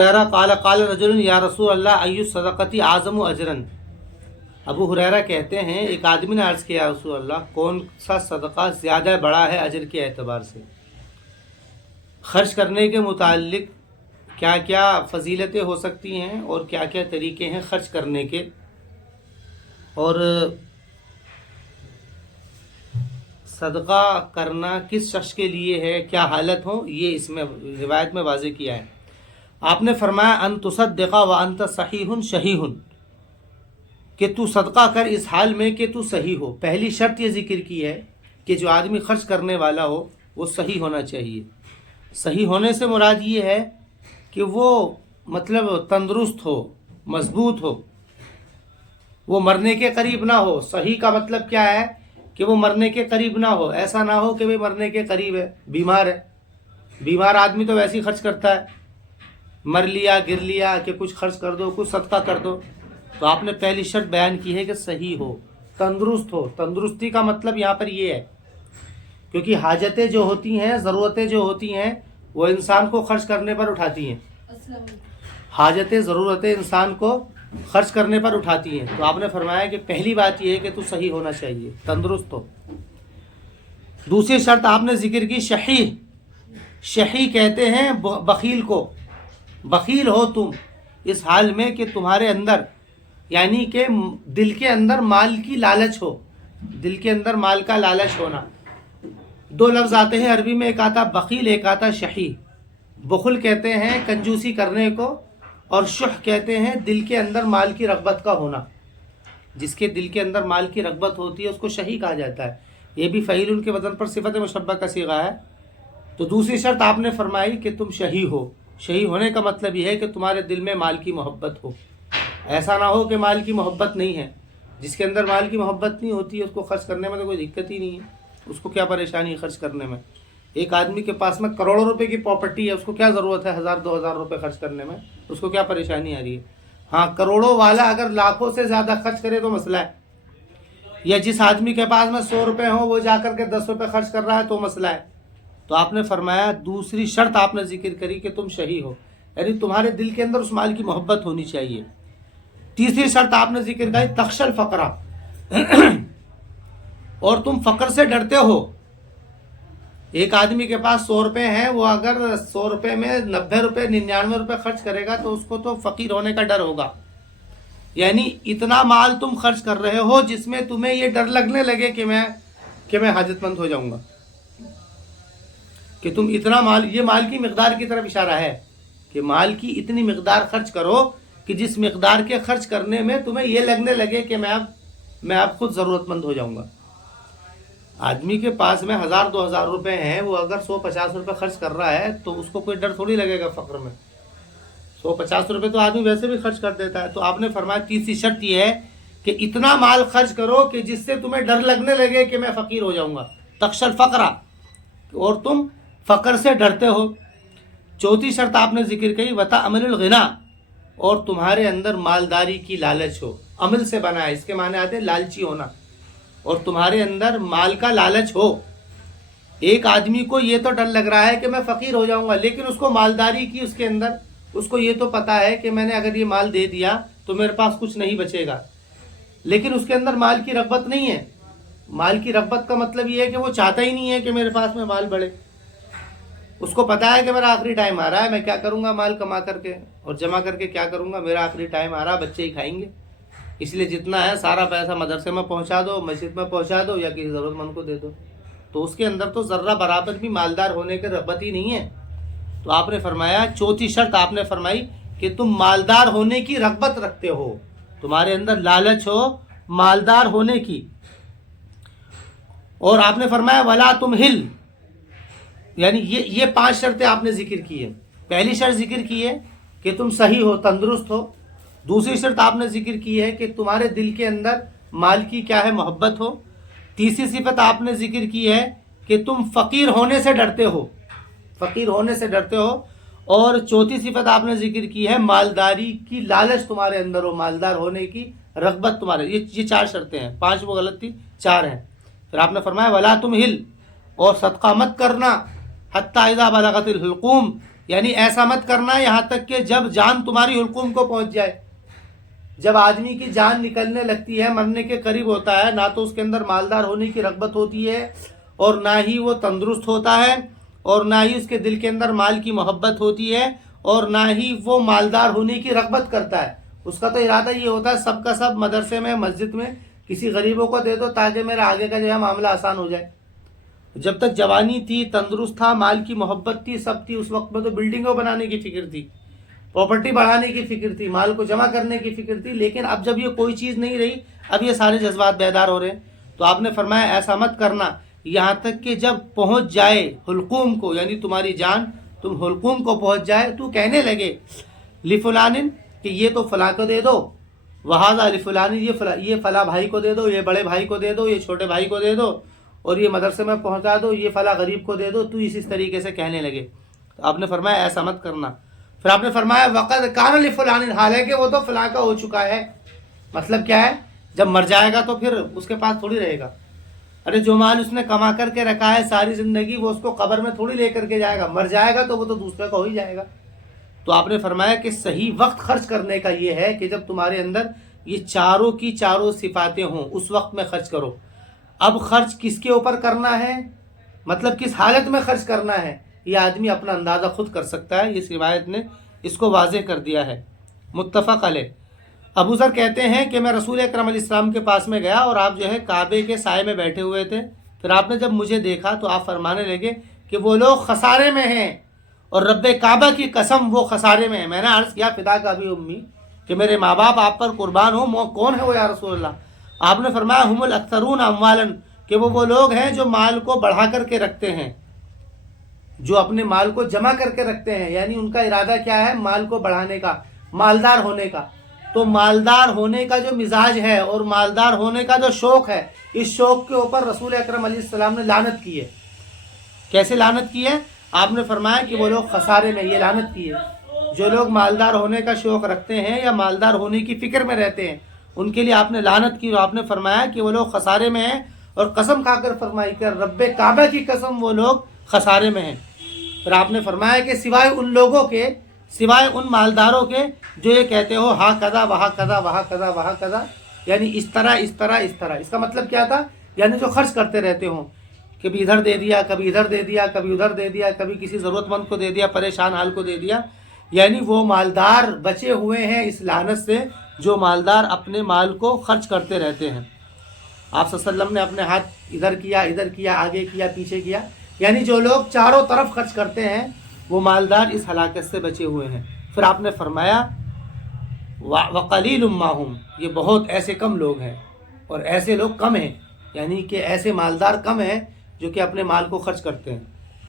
قال قال رجل یا رسول اللہ ای الصدقۃ اعظم اجرا۔ ابو ہریرہ کہتے ہیں ایک آدمی نے عرض کیا یا رسول اللہ کون سا صدقہ زیادہ بڑا ہے اجر کے اعتبار سے؟ خرچ کرنے کے متعلق کیا کیا فضیلتیں ہو سکتی ہیں اور کیا کیا طریقے ہیں خرچ کرنے کے، اور صدقہ کرنا کس شخص کے لیے ہے، کیا حالت ہو، یہ اس میں روایت میں واضح کیا ہے۔ آپ نے فرمایا ان تصدق وانت صحیح شحیح، کہ تو صدقہ کر اس حال میں کہ تو صحیح ہو۔ پہلی شرط یہ ذکر کی ہے کہ جو آدمی خرچ کرنے والا ہو وہ صحیح ہونا چاہیے۔ صحیح ہونے سے مراد یہ ہے کہ وہ مطلب تندرست ہو، مضبوط ہو، وہ مرنے کے قریب نہ ہو۔ صحیح کا مطلب کیا ہے کہ وہ مرنے کے قریب نہ ہو، ایسا نہ ہو کہ وہ مرنے کے قریب ہے، بیمار ہے۔ بیمار آدمی تو ویسے ہی خرچ کرتا ہے، مر لیا گر لیا کہ کچھ خرچ کر دو، کچھ صدقہ کر دو۔ تو آپ نے پہلی شرط بیان کی ہے کہ صحیح ہو، تندرست ہو۔ تندرستی کا مطلب یہاں پر یہ ہے کیونکہ حاجتیں جو ہوتی ہیں، ضرورتیں جو ہوتی ہیں وہ انسان کو خرچ کرنے پر اٹھاتی ہیں۔ حاجتیں ضرورتیں انسان کو خرچ کرنے پر اٹھاتی ہیں۔ تو آپ نے فرمایا کہ پہلی بات یہ ہے کہ تو صحیح ہونا چاہیے، تندرست ہو۔ دوسری شرط آپ نے ذکر کی شحیح۔ شحیح کہتے ہیں بخیل کو۔ بخیل ہو تم اس حال میں کہ تمہارے اندر، یعنی کہ دل کے اندر مال کی لالچ ہو، دل کے اندر مال کا لالچ ہونا۔ دو لفظ آتے ہیں عربی میں، ایک آتا بخیل، ایک آتا شحیح۔ بخل کہتے ہیں کنجوسی کرنے کو، اور شح کہتے ہیں دل کے اندر مال کی رغبت کا ہونا۔ جس کے دل کے اندر مال کی رغبت ہوتی ہے اس کو شحیح کہا جاتا ہے۔ یہ بھی فعیل ان کے وزن پر صفت مشبہ کا صیغہ ہے۔ تو دوسری شرط آپ نے فرمائی کہ تم شحیح ہو۔ شحیح ہونے کا مطلب یہ ہے کہ تمہارے دل میں مال کی محبت ہو۔ ایسا نہ ہو کہ مال کی محبت نہیں ہے۔ جس کے اندر مال کی محبت نہیں ہوتی ہے اس کو خرچ کرنے میں تو کوئی دقت ہی نہیں ہے، اس کو کیا پریشانی ہے خرچ کرنے میں۔ ایک آدمی کے پاس میں کروڑوں روپے کی پراپرٹی ہے، اس کو کیا ضرورت ہے 1000-2000 روپے خرچ کرنے میں، اس کو کیا پریشانی آ رہی ہے۔ ہاں کروڑوں والا اگر لاکھوں سے زیادہ خرچ کرے تو مسئلہ ہے، یا جس آدمی کے پاس میں 100 روپے ہوں وہ جا کر کے 10 روپے خرچ کر رہا ہے تو مسئلہ ہے۔ تو آپ نے فرمایا دوسری شرط آپ نے ذکر کری کہ تم شحیح ہو، یعنی تمہارے دل کے اندر اس مال کی محبت ہونی چاہیے۔ تیسری شرط آپ نے ذکر کی تخشى الفقر، اور تم فقر سے ڈرتے ہو۔ ایک آدمی کے پاس 100 روپے ہیں، وہ اگر 100 روپے میں 90 روپے 99 روپے خرچ کرے گا تو اس کو تو فقیر ہونے کا ڈر ہوگا۔ یعنی اتنا مال تم خرچ کر رہے ہو جس میں تمہیں یہ ڈر لگنے لگے کہ میں حاجت مند ہو جاؤں گا، کہ تم اتنا مال، یہ مال کی مقدار کی طرف اشارہ ہے کہ مال کی اتنی مقدار خرچ کرو کہ جس مقدار کے خرچ کرنے میں تمہیں یہ لگنے لگے کہ میں اب خود ضرورت مند ہو جاؤں گا۔ آدمی کے پاس میں 1000-2000 روپے ہیں، وہ اگر 150 روپے خرچ کر رہا ہے تو اس کو کوئی ڈر تھوڑی لگے گا فقر میں۔ 150 روپے تو آدمی ویسے بھی خرچ کر دیتا ہے۔ تو آپ نے فرمایا تیسری شرط یہ ہے کہ اتنا مال خرچ کرو کہ جس سے تمہیں ڈر لگنے لگے کہ میں فقیر ہو جاؤں گا، تخشى الفقر، اور تم فقر سے ڈرتے ہو۔ چوتھی شرط آپ نے ذکر کی وتأمل الغنى، اور تمہارے اندر مالداری کی لالچ ہو۔ عمل سے بنا ہے، اس کے معنی آتے ہیں لالچی ہونا، اور تمہارے اندر مال کا لالچ ہو۔ ایک آدمی کو یہ تو ڈر لگ رہا ہے کہ میں فقیر ہو جاؤں گا، لیکن اس کو مالداری کی، اس کے اندر اس کو یہ تو پتا ہے کہ میں نے اگر یہ مال دے دیا تو میرے پاس کچھ نہیں بچے گا، لیکن اس کے اندر مال کی رغبت نہیں ہے۔ مال کی رغبت کا مطلب یہ ہے کہ وہ چاہتا ہی نہیں ہے کہ میرے پاس میں مال بڑھے۔ اس کو پتا ہے کہ میرا آخری ٹائم آ رہا ہے، میں کیا کروں گا مال کما کر کے اور جمع کر کے کیا کروں گا، میرا آخری ٹائم آ رہا ہے، بچے ہی کھائیں گے، اس لیے جتنا ہے سارا پیسہ مدرسے میں پہنچا دو، مسجد میں پہنچا دو، یا کسی ضرورت مند کو دے دو۔ تو اس کے اندر تو ذرہ برابر بھی مالدار ہونے کی رغبت ہی نہیں ہے۔ تو آپ نے فرمایا چوتھی شرط آپ نے فرمائی کہ تم مالدار ہونے کی رغبت رکھتے ہو، تمہارے اندر لالچ ہو مالدار ہونے کی۔ اور آپ نے فرمایا ولا تمہل، یعنی یہ 5 شرطیں آپ نے ذکر کی ہیں۔ پہلی شرط ذکر کی ہے کہ تم صحیح ہو، تندرست ہو۔ دوسری شرط آپ نے ذکر کی ہے کہ تمہارے دل کے اندر مال کی کیا ہے، محبت ہو۔ تیسری صفت آپ نے ذکر کی ہے کہ تم فقیر ہونے سے ڈرتے ہو، فقیر ہونے سے ڈرتے ہو۔ اور چوتھی صفت آپ نے ذکر کی ہے مالداری کی لالچ تمہارے اندر ہو، مالدار ہونے کی رغبت تمہارے۔ یہ 4 شرطیں ہیں، 5 وہ غلط تھی، 4 ہیں۔ پھر آپ نے فرمایا ولا تمہل، اور صدقہ مت کرنا، حتی اذا بلغت الحلقوم، یعنی ایسا مت کرنا یہاں تک کہ جب جان تمہاری حلقوم کو پہنچ جائے. جب آدمی کی جان نکلنے لگتی ہے، مرنے کے قریب ہوتا ہے، نہ تو اس کے اندر مالدار ہونے کی رغبت ہوتی ہے اور نہ ہی وہ تندرست ہوتا ہے اور نہ ہی اس کے دل کے اندر مال کی محبت ہوتی ہے اور نہ ہی وہ مالدار ہونے کی رغبت کرتا ہے. اس کا تو ارادہ یہ ہوتا ہے سب کا سب مدرسے میں، مسجد میں کسی غریبوں کو دے دو تاکہ میرا آگے کا جو ہے معاملہ آسان ہو جائے. جب تک جوانی تھی، تندرست تھا، مال کی محبت تھی، سب تھی، اس وقت میں تو بلڈنگوں بنانے کی فکر تھی، پراپرٹی بڑھانے کی فکر تھی، مال کو جمع کرنے کی فکر تھی. لیکن اب جب یہ کوئی چیز نہیں رہی، اب یہ سارے جذبات بیدار ہو رہے ہیں. تو آپ نے فرمایا ایسا مت کرنا یہاں تک کہ جب پہنچ جائے حلقوم کو، یعنی تمہاری جان تم حلقوم کو پہنچ جائے تو کہنے لگے لفلان کہ یہ تو فلاں کو دے دو، وہذا لفلان یہ فلاں بھائی کو دے دو، یہ بڑے بھائی کو دے دو، یہ چھوٹے بھائی کو دے دو، اور یہ مدرسے میں پہنچا دو، یہ فلاں غریب کو دے دو. تو اس طریقے سے کہنے لگے. تو آپ نے فرمایا ایسا مت کرنا. پھر آپ نے فرمایا وقد کان لفلان، حالانکہ وہ تو فلاں کا ہو چکا ہے. مطلب کیا ہے؟ جب مر جائے گا تو پھر اس کے پاس تھوڑی رہے گا. ارے جو مال اس نے کما کر کے رکھا ہے ساری زندگی، وہ اس کو قبر میں تھوڑی لے کر کے جائے گا. مر جائے گا تو وہ تو دوسرے کا ہو ہی جائے گا. تو آپ نے فرمایا کہ صحیح وقت خرچ کرنے کا یہ ہے کہ جب تمہارے اندر یہ چاروں کی چاروں صفاتیں ہوں، اس وقت میں خرچ کرو. اب خرچ کس کے اوپر کرنا ہے، مطلب کس حالت میں خرچ کرنا ہے، یہ آدمی اپنا اندازہ خود کر سکتا ہے. اس روایت نے اس کو واضح کر دیا ہے. متفق علیہ. ابو ذر کہتے ہیں کہ میں رسول اکرم علیہ السلام کے پاس میں گیا اور آپ جو ہے کعبے کے سائے میں بیٹھے ہوئے تھے. پھر آپ نے جب مجھے دیکھا تو آپ فرمانے لگے کہ وہ لوگ خسارے میں ہیں اور رب کعبہ کی قسم وہ خسارے میں ہیں. میں نے عرض کیا فداک ابی امی کہ میرے ماں باپ آپ پر قربان ہوں، کون ہے وہ یا رسول اللہ؟ آپ نے فرمایا ہم الاکثرون اموالا، کہ وہ لوگ ہیں جو مال کو بڑھا کر کے رکھتے ہیں، جو اپنے مال کو جمع کر کے رکھتے ہیں. یعنی ان کا ارادہ کیا ہے؟ مال کو بڑھانے کا، مالدار ہونے کا. تو مالدار ہونے کا جو مزاج ہے اور مالدار ہونے کا جو شوق ہے، اس شوق کے اوپر رسول اکرم علیہ السلام نے لعنت کی ہے. کیسے لعنت کی ہے؟ آپ نے فرمایا کہ وہ لوگ خسارے میں، یہ لعنت کی ہے. جو لوگ مالدار ہونے کا شوق رکھتے ہیں یا مالدار ہونے کی فکر میں رہتے ہیں، ان کے لیے آپ نے لعنت کی. اور آپ نے فرمایا کہ وہ لوگ خسارے میں ہیں اور قسم کھا کر فرمائی کہ رب کعبہ کی قسم وہ لوگ خسارے میں ہیں. پھر آپ نے فرمایا کہ سوائے ان لوگوں کے، سوائے ان مالداروں کے جو یہ کہتے ہو ہاں کذا وہاں کذا وہاں کذا وہاں کذا، یعنی اس طرح اس طرح اس طرح. اس کا مطلب کیا تھا؟ یعنی جو خرچ کرتے رہتے ہوں، کبھی ادھر دے دیا، کبھی ادھر دے دیا، کبھی ادھر دے دیا، کبھی کسی ضرورت مند کو دے دیا، پریشان حال کو دے دیا. یعنی وہ مالدار بچے ہوئے ہیں اس لعنت سے جو مالدار اپنے مال کو خرچ کرتے رہتے ہیں. آپ صلی اللہ علیہ وسلم نے اپنے ہاتھ ادھر کیا، آگے کیا، پیچھے کیا. یعنی جو لوگ چاروں طرف خرچ کرتے ہیں وہ مالدار اس ہلاکت سے بچے ہوئے ہیں. پھر آپ نے فرمایا وقلیل ماہم، یہ بہت ایسے کم لوگ ہیں اور ایسے لوگ کم ہیں، یعنی کہ ایسے مالدار کم ہیں جو کہ اپنے مال کو خرچ کرتے ہیں.